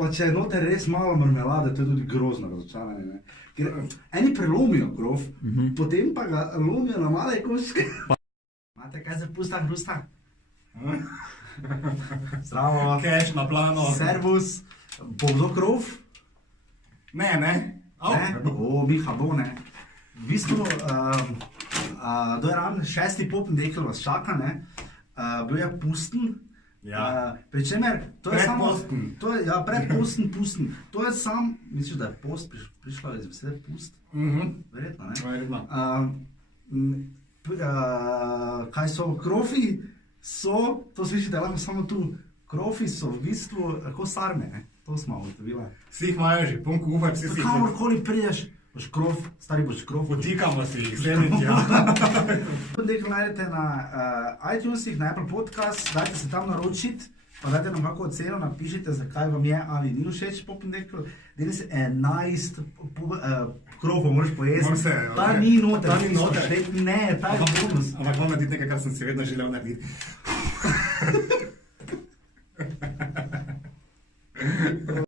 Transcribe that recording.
Pa če je noter res malo marmelade, to je tudi grozno razočaranje. Ne? Ker eni prelomijo grof, potem pa ga lomijo na male koščke. Imate kaj za pusta hrusta? Zdravo. Cash na plano. Servus. Bo kdo grof? Ne. O, Miha bo, ne. V bistvu, do je ravno 6. popoldnekel vas čaka, ne. Bil je pusten. Ja. Pričemer, to je samo... Predposten. Ja, predposten, pusten. To je sam, misliš, da je post prišla iz besede pust? Verjetno, ne? Verjetno. Kaj so krofi? To slišite lahko samo tu. Krofi so v bistvu lahko sarme, ne? To smo ugotovili. Vsi jih imajo že, pun kuhaj, vsi si jih. Kamorkoli prideš, boš krof, stari boš krof. Potikamo si jih, slediti, ja. Nekaj najdete na iTunesih, na Apple Podcast, dajte se tam naročiti, pa dajte nam kako oceno, napišite, zakaj vam je ali ni všeč Popendekl. Deli se 11 krofov, moraš pojesti. Ta ni noter. Ta ni noter. Ne, ta je bonus. Ampak vam narediti nekaj, kar sem si vedno želel narediti.